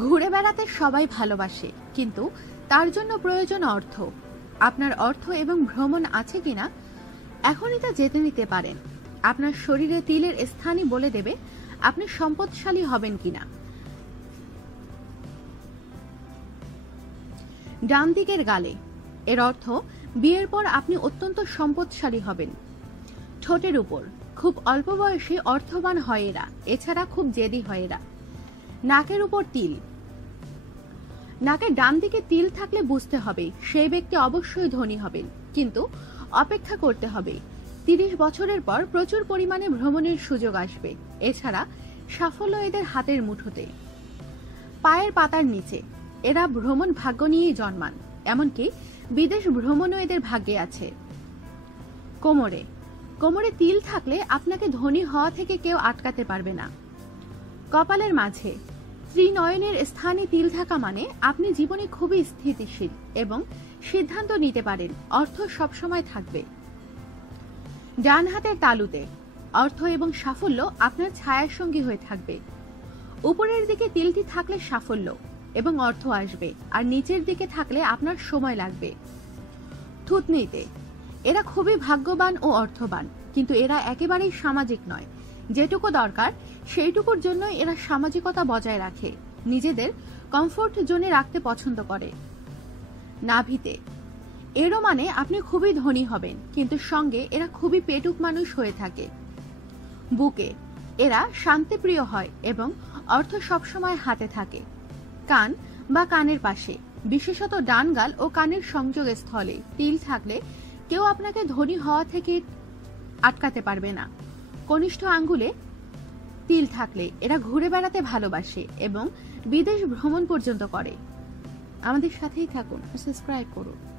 ঘুরে বেড়াতে সবাই ভালোবাসে, কিন্তু তার জন্য প্রয়োজন অর্থ। আপনার অর্থ এবং ভ্রমণ আছে কিনা, এখনই তা জেনে নিতে পারেন। আপনার শরীরে তিলের স্থানই বলে দেবে আপনি সম্পদশালী হবেন কিনা। ডান দিকের গালে, এর অর্থ বিয়ের পর আপনি অত্যন্ত সম্পদশালী হবেন। ঠোঁটের উপর, খুব অল্প বয়সে অর্থবান হয় এরা, এছাড়া খুব জেদি হয় এরা। নাকের উপর তিল। নাকের ডান দিকে তিল থাকলে বুঝতে হবে সেই ব্যক্তি অবশ্যই ধনী হবেন। কিন্তু অপেক্ষা করতে হবে। তিরিশ বছরের পর প্রচুর পরিমাণে ভ্রমণের সুযোগ আসবে। এছাড়া সাফল্য এদের হাতের মুঠোতে। পায়ের পাতার নিচে। এরা ভ্রমণ ভাগ্য নিয়েই জন্মান। এমনকি বিদেশ ভ্রমণও এদের ভাগ্যে আছে। কোমরে। কোমরে তিল থাকলে আপনাকে ধনী হওয়া থেকে কেউ আটকাতে পারবে না। কপালের মাঝে। ত্রিনয়নের স্থানে তিল থাকা মানে আপনি জীবনে খুবই স্থিতিশীল এবং সিদ্ধান্ত নিতে পারেন, অর্থ সবসময় থাকবে। ডান হাতের তালুতে অর্থ এবং সাফল্য আপনার ছায়ার সঙ্গী হয়ে থাকবে। উপরের দিকে তিলটি থাকলে সাফল্য এবং অর্থ আসবে, আর নিচের দিকে থাকলে আপনার সময় লাগবে। থুতনিতে, এরা খুবই ভাগ্যবান ও অর্থবান, কিন্তু এরা একেবারেই সামাজিক নয়। যেটুকু দরকার, সেইটুকুর জন্য এরা সামাজিকতা বজায় রাখে, নিজেদের কমফোর্ট জোনে রাখতে পছন্দ করে। নাভিতে, এরও মানে আপনি খুবই ধনী হবেন, কিন্তু সঙ্গে এরা খুবই পেটুক মানুষ হয়ে থাকে। বুকে, এরা শান্তিপ্রিয় হয় এবং অর্থ সবসময় হাতে থাকে। কান বা কানের পাশে, বিশেষত ডান গাল ও কানের সংযোগ স্থলে তিল থাকলে কেউ আপনাকে ধনী হওয়া থেকে আটকাতে পারবে না। কনিষ্ঠ আঙ্গুলে তিল থাকলে এরা ঘুরে বেড়াতে ভালোবাসে এবং বিদেশ ভ্রমণ পর্যন্ত করে। আমাদের সাথেই থাকুন সাবস্ক্রাইব করুন।